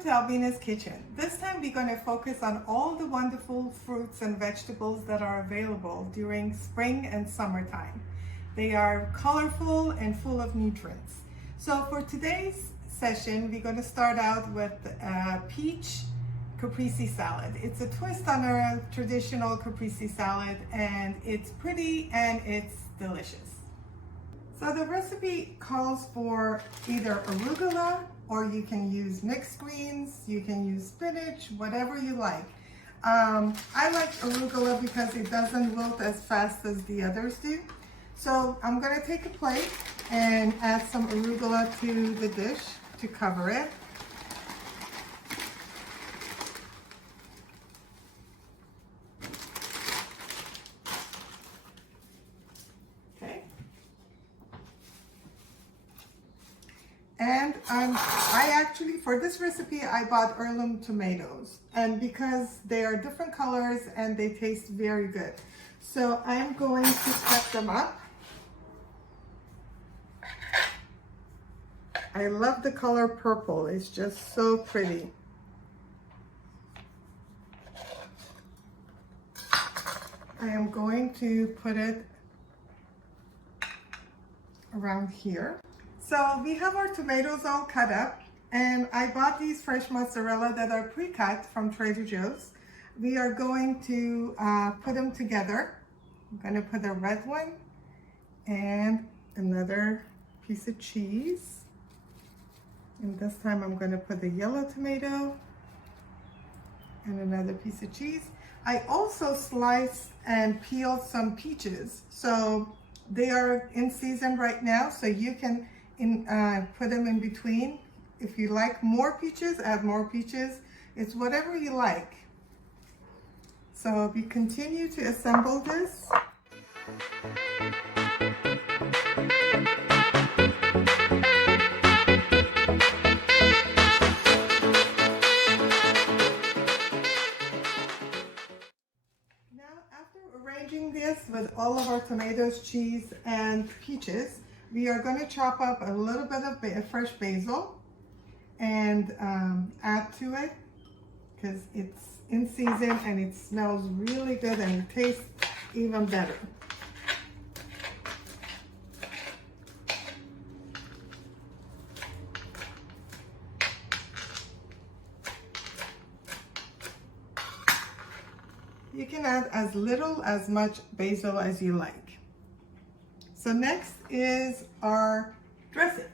to Albina's Kitchen. This time we're going to focus on all the wonderful fruits and vegetables that are available during spring and summertime. They are colorful and full of nutrients. So for today's session, we're going to start out with peach caprese salad. It's a twist on our traditional caprese salad, and it's pretty and it's delicious. So the recipe calls for either arugula, or you can use mixed greens, you can use spinach, whatever you like. I like arugula because it doesn't wilt as fast as the others do. So I'm gonna take a plate and add some arugula to the dish to cover it. And I actually, for this recipe, I bought heirloom tomatoes, and because they are different colors and they taste very good. So I'm going to cut them up. I love the color purple, it's just so pretty. I am going to put it around here. So we have our tomatoes all cut up, and I bought these fresh mozzarella that are pre-cut from Trader Joe's. We are going to put them together. I'm going to put a red one and another piece of cheese. And this time I'm going to put the yellow tomato and another piece of cheese. I also sliced and peeled some peaches. So they are in season right now, so you can put them in between. If you like more peaches, add more peaches. It's whatever you like. So we continue to assemble this. Now, after arranging this with all of our tomatoes, cheese, and peaches, we are going to chop up a little bit of fresh basil and add to it because it's in season and it smells really good and it tastes even better. You can add as little as much basil as you like. So next is our dressing.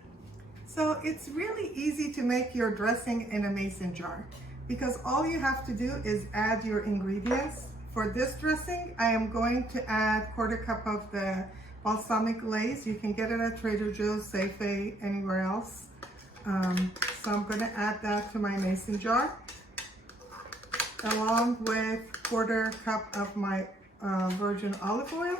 So it's really easy to make your dressing in a mason jar because all you have to do is add your ingredients. For this dressing, I am going to add 1/4 cup of the balsamic glaze. You can get it at Trader Joe's, Safeway, anywhere else. So I'm going to add that to my mason jar, along with 1/4 cup of my virgin olive oil.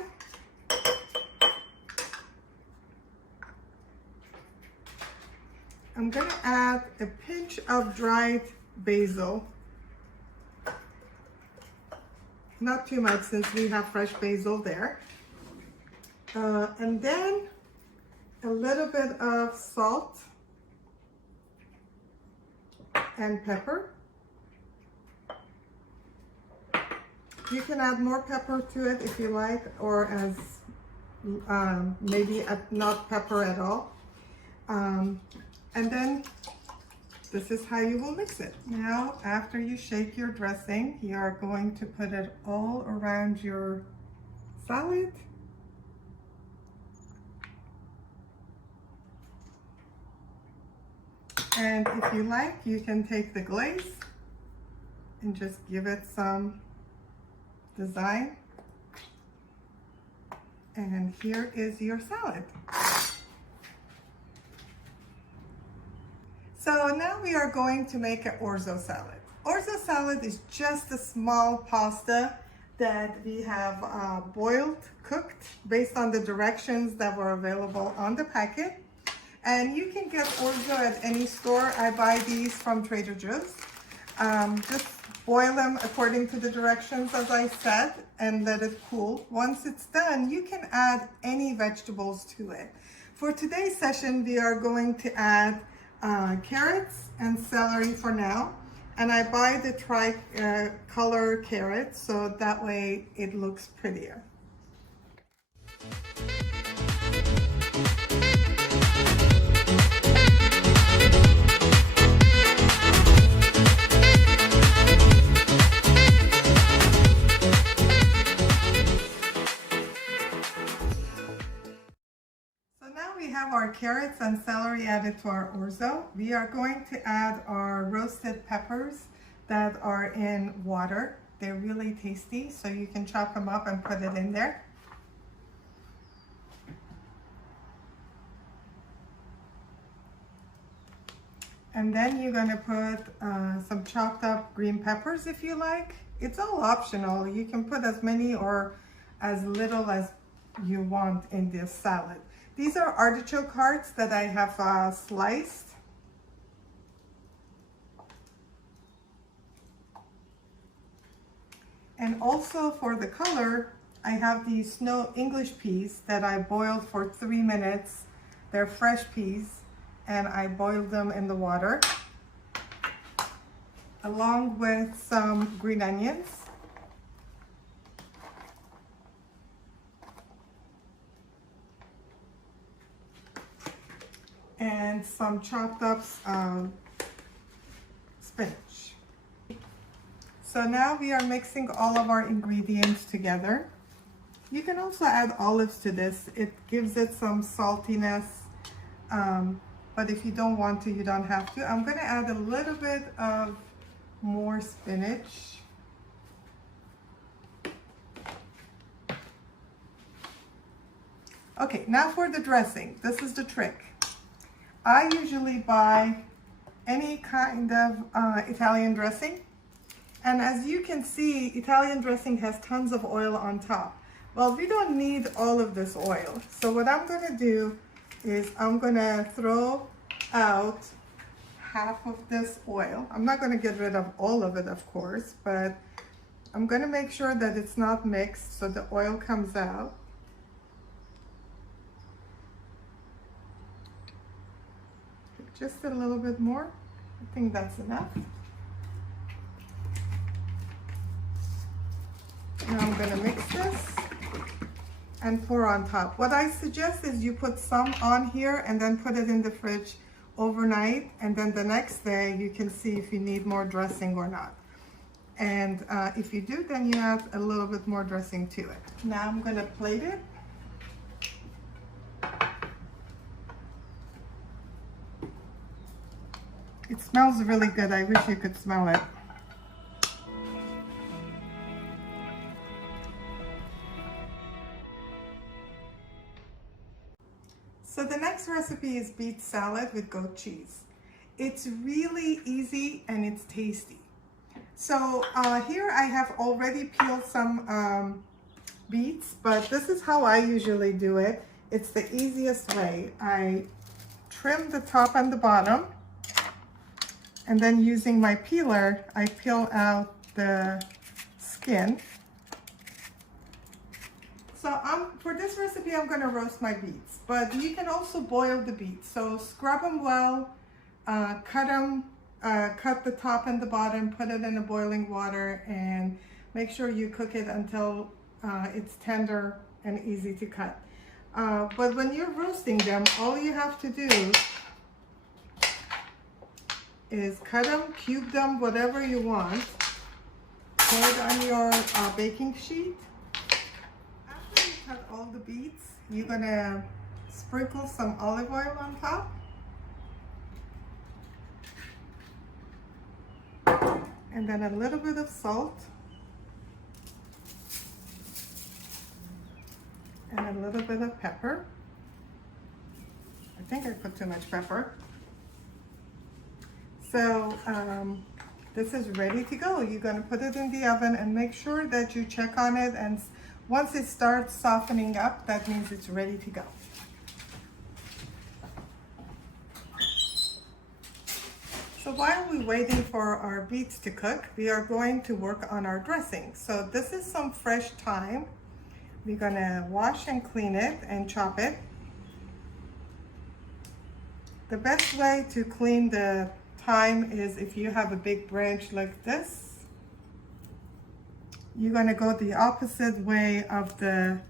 I'm going to add a pinch of dried basil. Not too much since we have fresh basil there. And then a little bit of salt and pepper. You can add more pepper to it if you like, or as maybe not pepper at all. And then this is how you will mix it. Now, after you shake your dressing, you are going to put it all around your salad. And if you like, you can take the glaze and just give it some design. And here is your salad. So now we are going to make an ORZO salad. ORZO salad is just a small pasta that we have boiled, cooked, based on the directions that were available on the packet. And you can get ORZO at any store. I buy these from Trader Joe's. Just boil them according to the directions, as I said, and let it cool. Once it's done, you can add any vegetables to it. For today's session, we are going to add carrots and celery for now. And I buy the tri-color carrots, so that way it looks prettier. We have our carrots and celery added to our orzo. We are going to add our roasted peppers that are in water. They're really tasty, so you can chop them up and put it in there. And then you're going to put some chopped up green peppers if you like. It's all optional. You can put as many or as little as you want in this salad. These are artichoke hearts that I have sliced. And also for the color, I have these snow English peas that I boiled for 3 minutes. They're fresh peas, and I boiled them in the water, along with some green onions. And some chopped up spinach. So now we are mixing all of our ingredients together. You can also add olives to this. It gives it some saltiness, but if you don't want to, you don't have to. I'm going to add a little bit of more spinach. Okay, now for the dressing. This is the trick. I usually buy any kind of Italian dressing. And as you can see, Italian dressing has tons of oil on top. Well, we don't need all of this oil. So what I'm going to do is I'm going to throw out half of this oil. I'm not going to get rid of all of it, of course, but I'm going to make sure that it's not mixed so the oil comes out. Just a little bit more. I think that's enough. Now I'm going to mix this and pour on top. What I suggest is you put some on here and then put it in the fridge overnight, and then the next day you can see if you need more dressing or not. And if you do, then you add a little bit more dressing to it. Now I'm going to plate it. It smells really good. I wish you could smell it. So the next recipe is beet salad with goat cheese. It's really easy and it's tasty. So here I have already peeled some beets, but this is how I usually do it. It's the easiest way. I trim the top and the bottom, and then using my peeler, I peel out the skin. So for this recipe, I'm gonna roast my beets, but you can also boil the beets. So scrub them well, cut the top and the bottom, put it in a boiling water, and make sure you cook it until it's tender and easy to cut. But when you're roasting them, all you have to do is cut them, cube them, whatever you want. Put it on your baking sheet. After you cut all the beets, you're gonna sprinkle some olive oil on top. And then a little bit of salt. And a little bit of pepper. I think I put too much pepper. So this is ready to go. You're going to put it in the oven and make sure that you check on it, and once it starts softening up, that means it's ready to go. So while we're waiting for our beets to cook, we are going to work on our dressing. So this is some fresh thyme. We're going to wash and clean it and chop it. The best way to clean the thyme is if you have a big branch like this, you're going to go the opposite way of the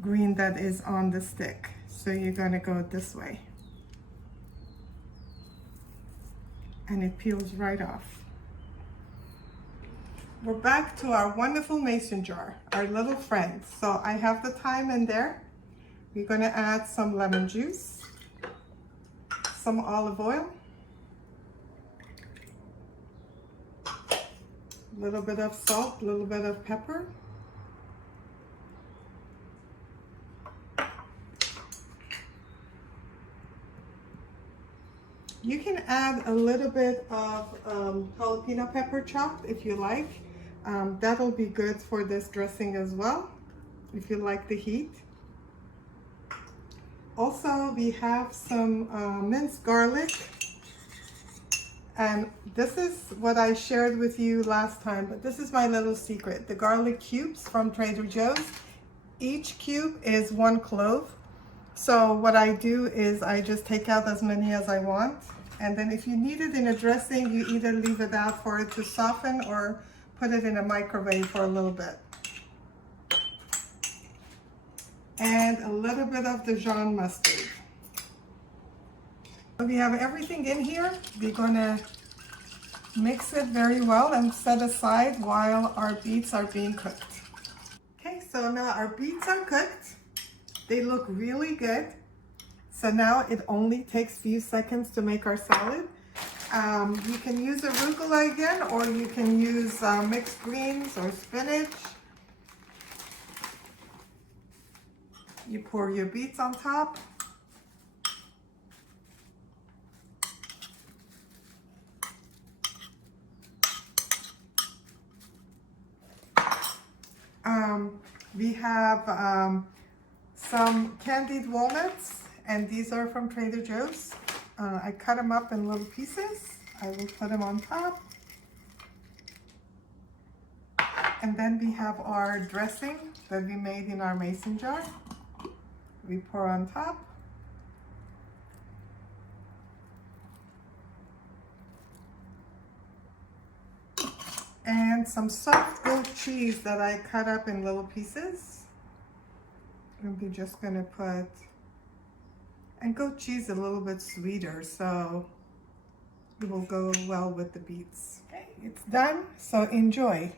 green that is on the stick. So you're going to go this way. And it peels right off. We're back to our wonderful mason jar, our little friend. So I have the thyme in there. We're going to add some lemon juice, some olive oil, a little bit of salt, a little bit of pepper. You can add a little bit of jalapeno pepper chopped if you like. That'll be good for this dressing as well, if you like the heat. Also, we have some minced garlic. And this is what I shared with you last time, but this is my little secret. The garlic cubes from Trader Joe's. Each cube is 1 clove. So what I do is I just take out as many as I want. And then if you need it in a dressing, you either leave it out for it to soften or put it in a microwave for a little bit. And a little bit of Dijon mustard. We have everything in here. We're gonna mix it very well and set aside while our beets are being cooked. Okay, so now our beets are cooked. They look really good. So now it only takes a few seconds to make our salad. You can use arugula again, or you can use mixed greens or spinach. You pour your beets on top. We have some candied walnuts, and these are from Trader Joe's. I cut them up in little pieces. I will put them on top. And then we have our dressing that we made in our mason jar. We pour on top. And some soft goat cheese that I cut up in little pieces. And we're just gonna put, and goat cheese is a little bit sweeter, so it will go well with the beets. Okay, it's done, so enjoy.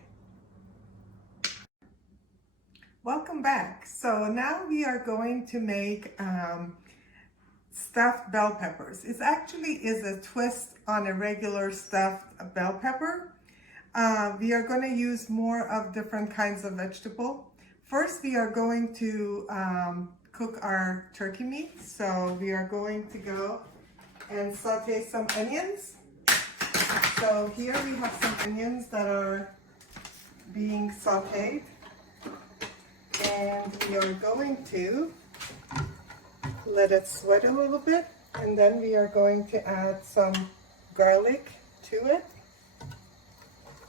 Welcome back. So now we are going to make stuffed bell peppers. It actually is a twist on a regular stuffed bell pepper. We are going to use more of different kinds of vegetable. First, we are going to cook our turkey meat. So we are going to go and saute some onions. So here we have some onions that are being sauteed. And we are going to let it sweat a little bit. And then we are going to add some garlic to it.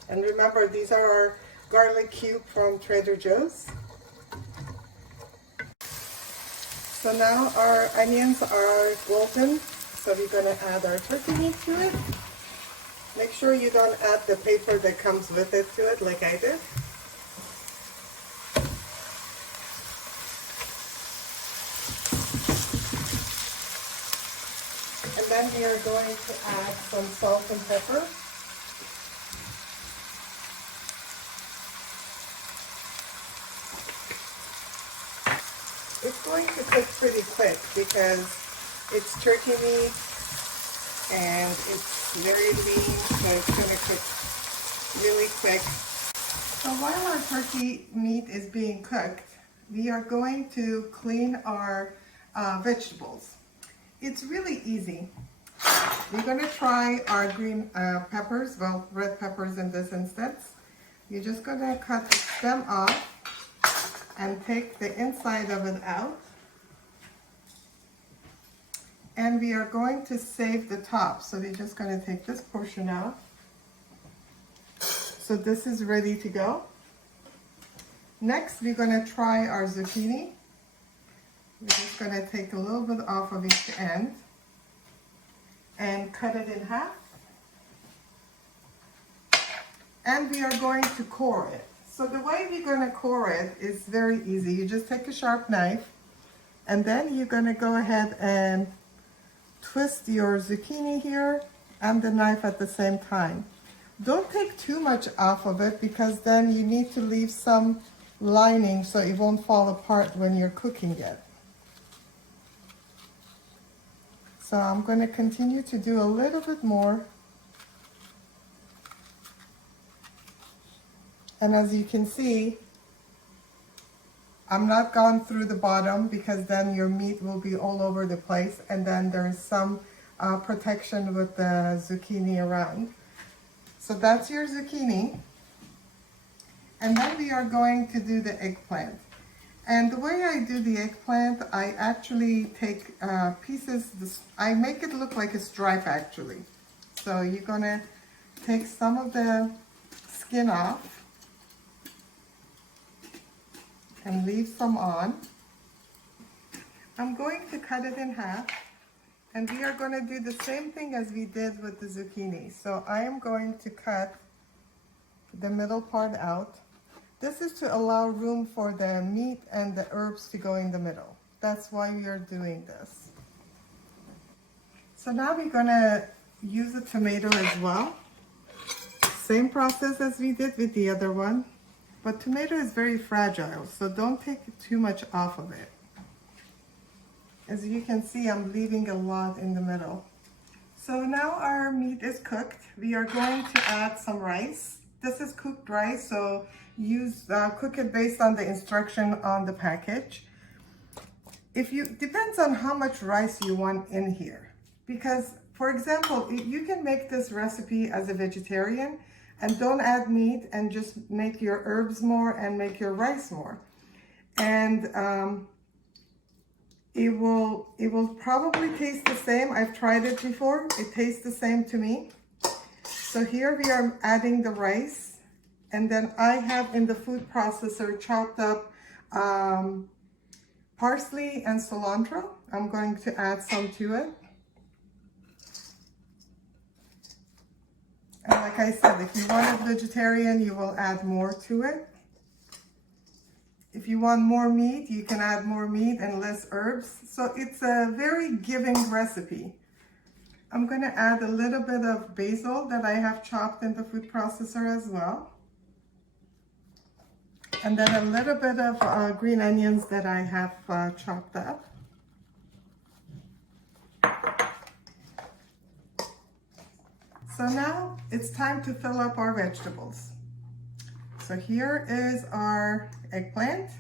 And remember, these are our garlic cube from Trader Joe's. So now our onions are golden, so we're going to add our turkey meat to it. Make sure you don't add the paper that comes with it to it like I did. And then we are going to add some salt and pepper. It's going to cook pretty quick because it's turkey meat and it's very lean, so it's going to cook really quick. So while our turkey meat is being cooked, we are going to clean our vegetables. It's really easy. We're going to try our green peppers, well, red peppers in this instance. You're just going to cut the stem off and take the inside of it out. And we are going to save the top. So we're just going to take this portion out. So this is ready to go. Next, we're going to try our zucchini. We're just going to take a little bit off of each end. and cut it in half. And we are going to core it. So the way we're going to core it is very easy. You just take a sharp knife, and then you're going to go ahead and twist your zucchini here and the knife at the same time. Don't take too much off of it, because then you need to leave some lining so it won't fall apart when you're cooking it. So I'm going to continue to do a little bit more. And as you can see, I'm not gone through the bottom, because then your meat will be all over the place, and then there's some protection with the zucchini around. So that's your zucchini. And then we are going to do the eggplant. And the way I do the eggplant, I actually take pieces, I make it look like a stripe actually. So you're gonna take some of the skin off and leave some on. I'm going to cut it in half, and we are going to do the same thing as we did with the zucchini. So I am going to cut the middle part out. This is to allow room for the meat and the herbs to go in the middle. That's why we are doing this. So now we're going to use a tomato as well. Same process as we did with the other one. But tomato is very fragile, so don't take too much off of it. As you can see, I'm leaving a lot in the middle. So now our meat is cooked. We are going to add some rice. This is cooked rice, so cook it based on the instruction on the package. Depends on how much rice you want in here. Because, for example, you can make this recipe as a vegetarian, and don't add meat, and just make your herbs more and make your rice more. And it will probably taste the same. I've tried it before. It tastes the same to me. So here we are adding the rice. And then I have in the food processor chopped up parsley and cilantro. I'm going to add some to it. And like I said, if you want it vegetarian, you will add more to it. If you want more meat, you can add more meat and less herbs. So it's a very giving recipe. I'm going to add a little bit of basil that I have chopped in the food processor as well. And then a little bit of green onions that I have chopped up. So now it's time to fill up our vegetables. So here is our eggplant.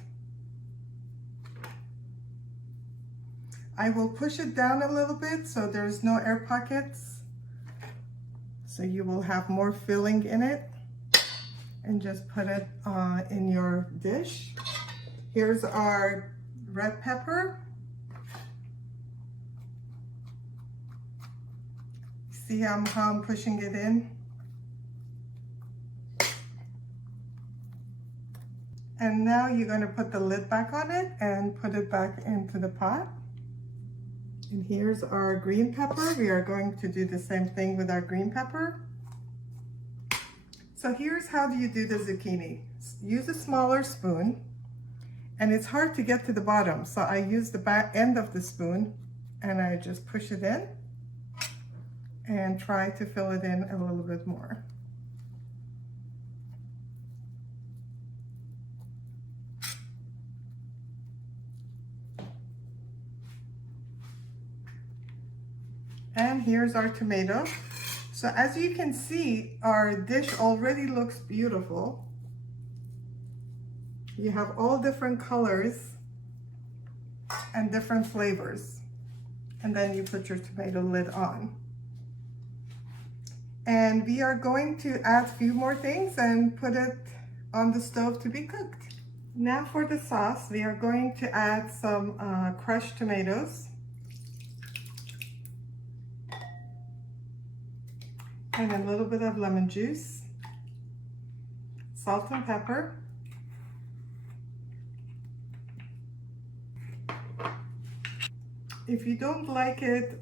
I will push it down a little bit so there's no air pockets. So you will have more filling in it. And just put it in your dish. Here's our red pepper. See how I'm pushing it in? And now you're going to put the lid back on it and put it back into the pot. And here's our green pepper. We are going to do the same thing with our green pepper. So here's how do you do the zucchini. Use a smaller spoon, and it's hard to get to the bottom, so I use the back end of the spoon and I just push it in and try to fill it in a little bit more. And here's our tomato. So as you can see, our dish already looks beautiful. You have all different colors and different flavors. And then you put your tomato lid on. And we are going to add a few more things and put it on the stove to be cooked. Now for the sauce, we are going to add some crushed tomatoes. And a little bit of lemon juice, salt and pepper, if you don't like it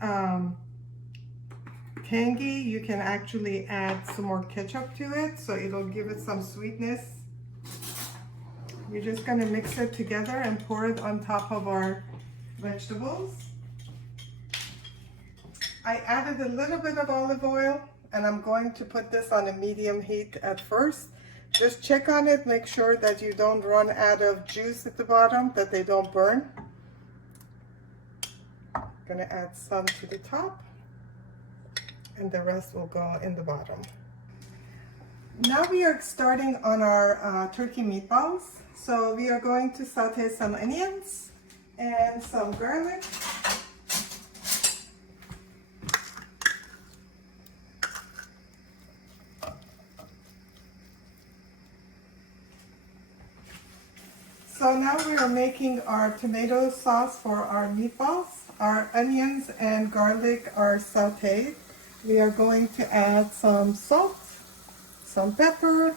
tangy, you can actually add some more ketchup to it, so it'll give it some sweetness. We're just gonna mix it together and pour it on top of our vegetables. I added a little bit of olive oil, and I'm going to put this on a medium heat at first. Just check on it, make sure that you don't run out of juice at the bottom, that they don't burn. I'm gonna add some to the top, and the rest will go in the bottom. Now we are starting on our turkey meatballs. So we are going to saute some onions and some garlic. So now we are making our tomato sauce for our meatballs. Our onions and garlic are sauteed. We are going to add some salt, some pepper,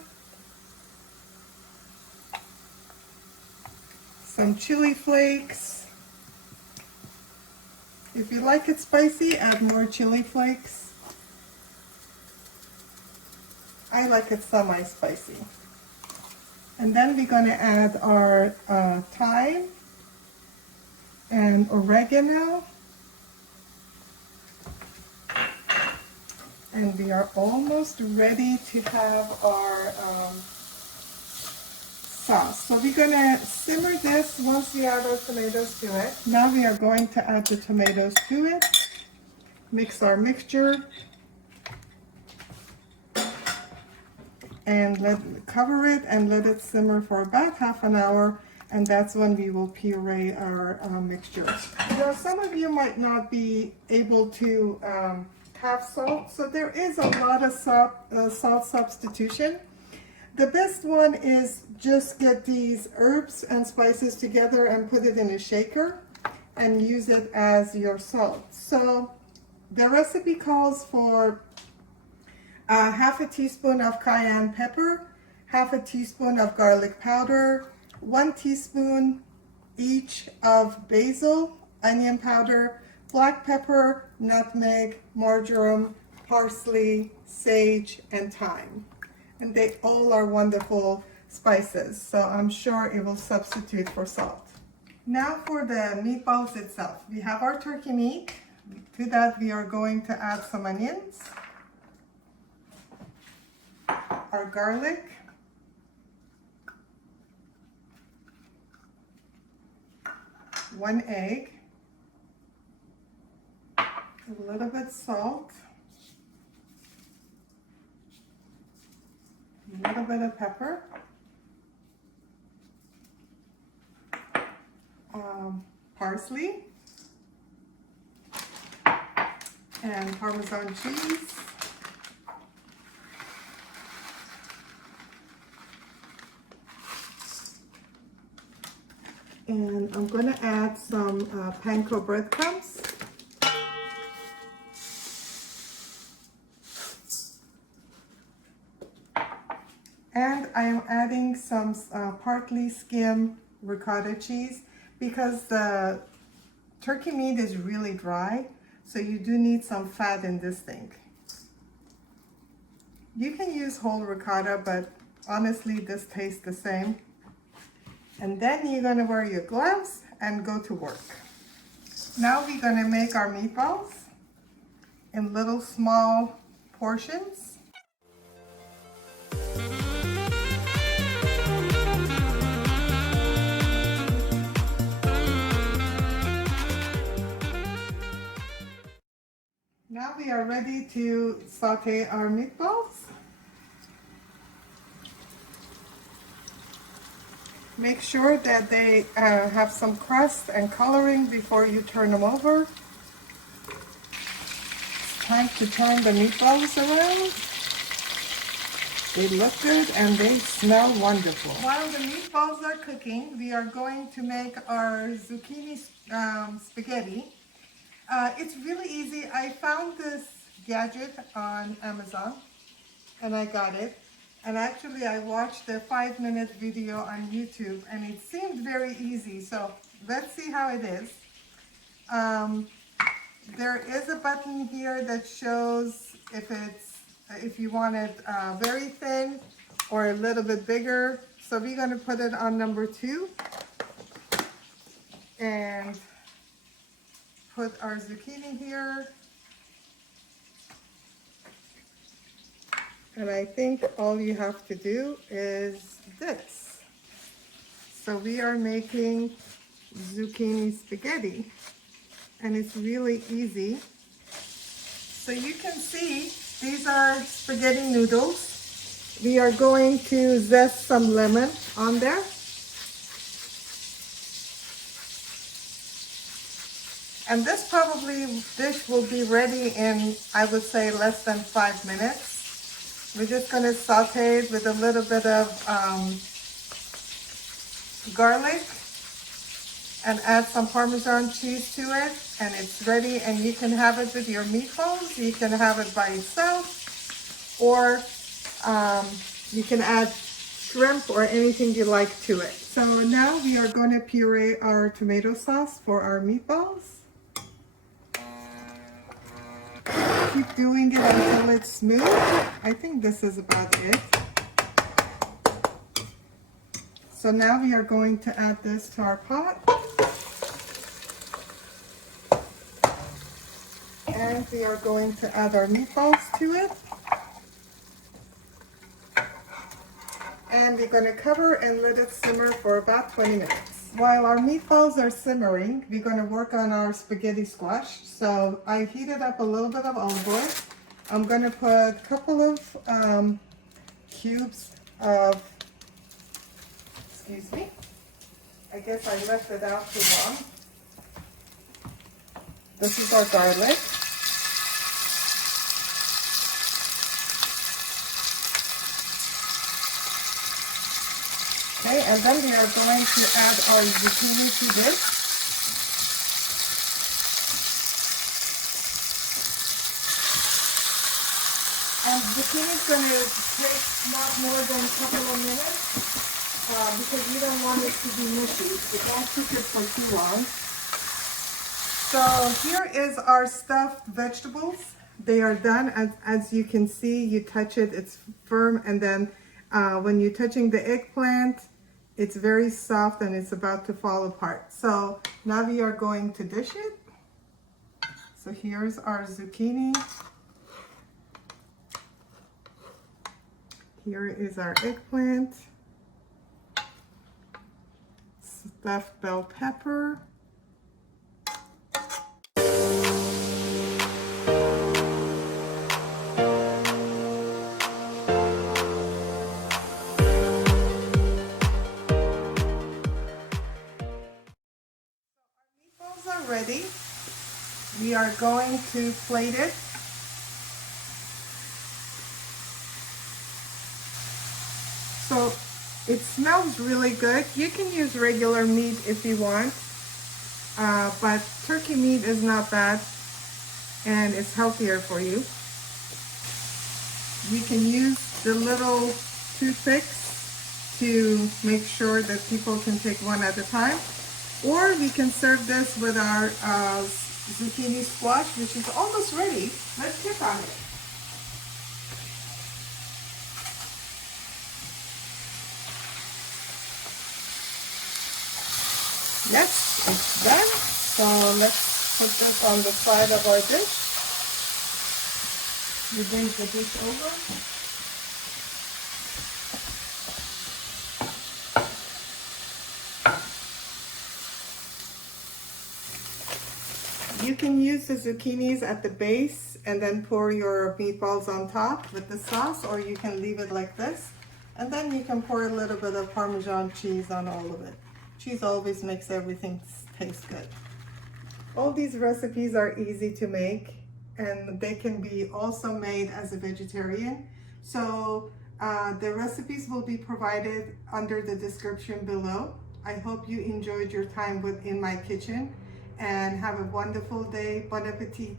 some chili flakes. If you like it spicy, add more chili flakes. I like it semi-spicy. And then we're going to add our thyme and oregano. And we are almost ready to have our sauce. So we're going to simmer this once we add our tomatoes to it. Now we are going to add the tomatoes to it. Mix our mixture. And cover it and let it simmer for about half an hour, and that's when we will puree our mixture. Now, some of you might not be able to have salt, so there is a lot of salt substitution. The best one is just get these herbs and spices together and put it in a shaker and use it as your salt. So the recipe calls for half a teaspoon of cayenne pepper, half a teaspoon of garlic powder, 1 teaspoon each of basil, onion powder, black pepper, nutmeg, marjoram, parsley, sage, and thyme. And they all are wonderful spices, so I'm sure it will substitute for salt. Now for the meatballs itself. We have our turkey meat. To that we are going to add some onions, our garlic, one egg, a little bit salt, a little bit of pepper, parsley, and Parmesan cheese. And I'm going to add some panko breadcrumbs. And I am adding some partly skim ricotta cheese because the turkey meat is really dry, so you do need some fat in this thing. You can use whole ricotta, but honestly this tastes the same. And then you're going to wear your gloves and go to work. Now we're going to make our meatballs in little small portions. Now we are ready to saute our meatballs. Make sure that they have some crust and coloring before you turn them over. It's time to turn the meatballs around. They look good and they smell wonderful. While the meatballs are cooking, we are going to make our zucchini spaghetti. It's really easy. I found this gadget on Amazon and I got it. And actually I watched a 5-minute video on YouTube and it seemed very easy. So let's see how it is. There is a button here that shows if you want it very thin or a little bit bigger. So we're going to put it on number 2 and put our zucchini here. And I think all you have to do is this. So we are making zucchini spaghetti, and it's really easy. So you can see these are spaghetti noodles. We are going to zest some lemon on there. And this dish will be ready in, I would say, less than 5 minutes. We're just going to saute it with a little bit of garlic and add some Parmesan cheese to it, and it's ready. And you can have it with your meatballs, you can have it by itself, or you can add shrimp or anything you like to it. So now we are going to puree our tomato sauce for our meatballs. Keep doing it until it's smooth. I think this is about it. So now we are going to add this to our pot. And we are going to add our meatballs to it. And we're going to cover and let it simmer for about 20 minutes. While our meatballs are simmering, we're going to work on our spaghetti squash. So I heated up a little bit of olive oil. I'm going to put a couple of cubes of, excuse me, I guess I left it out too long. This is our garlic. Okay, and then we are going to add our zucchini to this. And zucchini is going to take not more than a couple of minutes because you don't want it to be mushy. So don't cook it for too long. So here is our stuffed vegetables. They are done. As you can see, you touch it, it's firm, and then when you're touching the eggplant, it's very soft and it's about to fall apart. So now we are going to dish it. So here's our zucchini. Here is our eggplant. Stuffed bell pepper. Ready. We are going to plate it. So it smells really good. You can use regular meat if you want, but turkey meat is not bad and it's healthier for you. You can use the little toothpicks to make sure that people can take one at a time. Or we can serve this with our zucchini squash, which is almost ready. Let's check on it. Yes, it's done. So let's put this on the side of our dish. You bring the dish over. You can use the zucchinis at the base and then pour your meatballs on top with the sauce, or you can leave it like this. And then you can pour a little bit of Parmesan cheese on all of it. Cheese always makes everything taste good. All these recipes are easy to make, and they can be also made as a vegetarian. So the recipes will be provided under the description below. I hope you enjoyed your time in my kitchen, and have a wonderful day. Bon appetit.